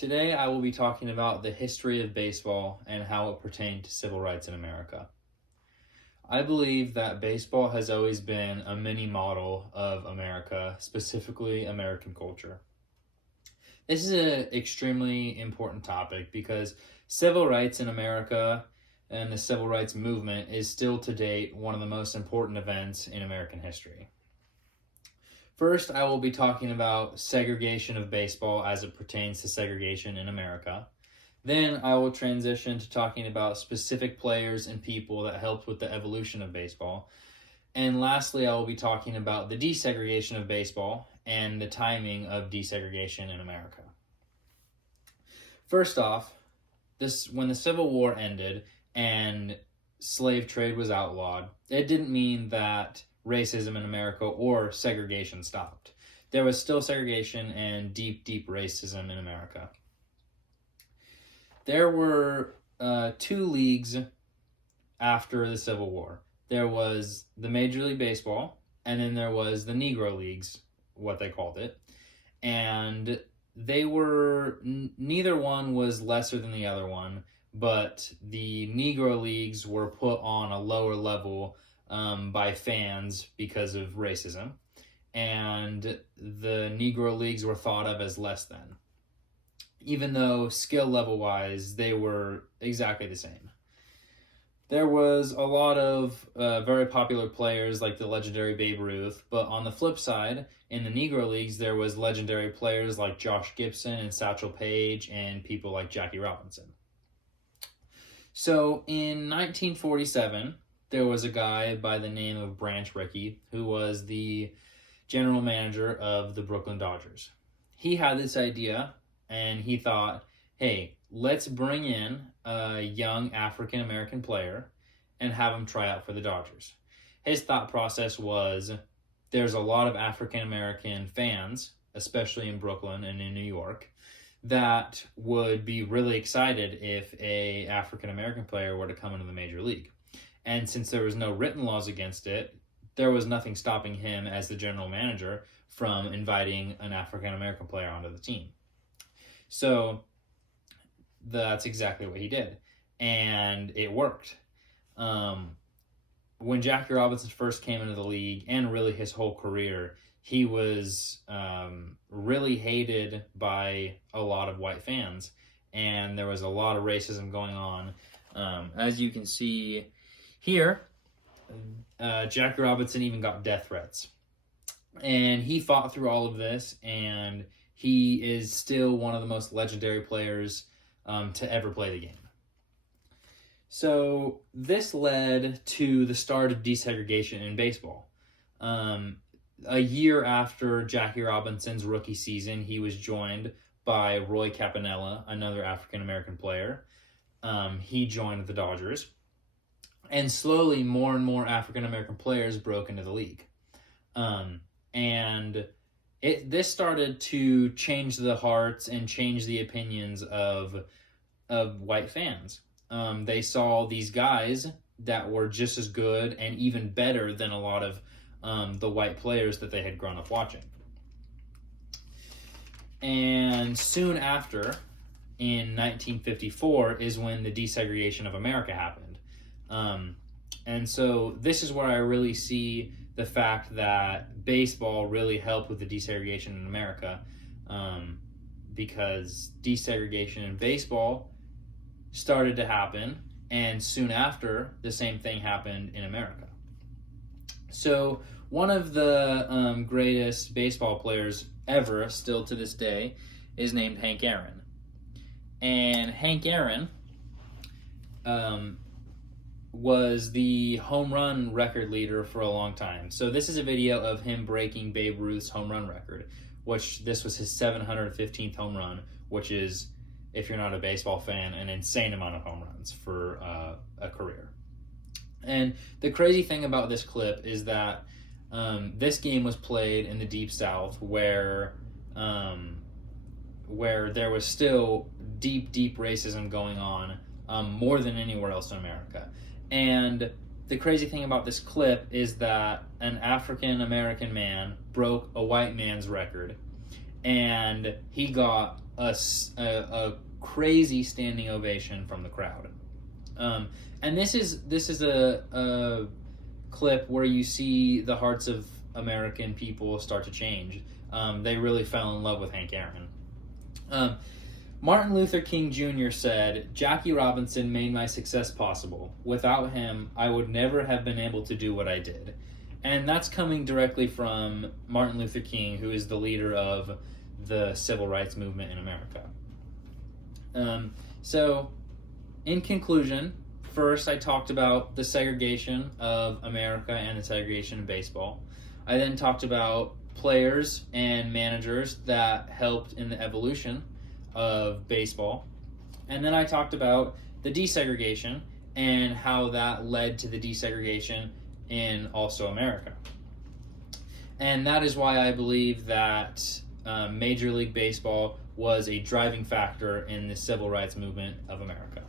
Today, I will be talking about the history of baseball and how it pertained to civil rights in America. I believe that baseball has always been a mini model of America, specifically American culture. This is an extremely important topic because civil rights in America and the civil rights movement is still to date one of the most important events in American history. First, I will be talking about segregation of baseball as it pertains to segregation in America. Then I will transition to talking about specific players and people that helped with the evolution of baseball. And lastly, I will be talking about the desegregation of baseball and the timing of desegregation in America. First off, when the Civil War ended and slave trade was outlawed, it didn't mean that racism in America or segregation stopped. There was still segregation and deep racism in America. There were two leagues after the Civil War. There was the Major League Baseball, and then there was the Negro Leagues, what they called it. And they were, neither one was lesser than the other one, but the Negro Leagues were put on a lower level by fans because of racism, and the Negro Leagues were thought of as less than, even though skill level wise they were exactly the same. There was a lot of very popular players like the legendary Babe Ruth, but on the flip side, in the Negro Leagues there was legendary players like Josh Gibson and Satchel Paige and people like Jackie Robinson. So in 1947, there was a guy by the name of Branch Rickey who was the general manager of the Brooklyn Dodgers. He had this idea and he thought, hey, let's bring in a young African American player and have him try out for the Dodgers. His thought process was, there's a lot of African American fans, especially in Brooklyn and in New York, that would be really excited if a African American player were to come into the major league. And since there was no written laws against it, there was nothing stopping him as the general manager from inviting an African American player onto the team. So that's exactly what he did. And it worked. When Jackie Robinson first came into the league, and really his whole career, he was really hated by a lot of white fans. And there was a lot of racism going on. As you can see here, Jackie Robinson even got death threats. And he fought through all of this, and he is still one of the most legendary players to ever play the game. So this led to the start of desegregation in baseball. A year after Jackie Robinson's rookie season, he was joined by Roy Campanella, another African-American player. He joined the Dodgers. And slowly, more and more African-American players broke into the league. This started to change the hearts and change the opinions of white fans. They saw these guys that were just as good and even better than a lot of the white players that they had grown up watching. And soon after, in 1954, is when the desegregation of America happened. And so this is where I really see the fact that baseball really helped with the desegregation in America, because desegregation in baseball started to happen, and soon after, the same thing happened in America. So one of the greatest baseball players ever, still to this day, is named Hank Aaron. And Hank Aaron was the home run record leader for a long time. So this is a video of him breaking Babe Ruth's home run record, which this was his 715th home run, which is, if you're not a baseball fan, an insane amount of home runs for a career. And the crazy thing about this clip is that this game was played in the Deep South, where there was still deep racism going on, more than anywhere else in America. And the crazy thing about this clip is that an African American man broke a white man's record, and he got a crazy standing ovation from the crowd. And this is a clip where you see the hearts of American people start to change. They really fell in love with Hank Aaron. Martin Luther King Jr. said, "Jackie Robinson made my success possible. Without him, I would never have been able to do what I did." And that's coming directly from Martin Luther King, who is the leader of the civil rights movement in America. So, in conclusion, first I talked about the segregation of America and the segregation of baseball. I then talked about players and managers that helped in the evolution of baseball. And then I talked about the desegregation and how that led to the desegregation in also America. And that is why I believe that Major League Baseball was a driving factor in the civil rights movement of America.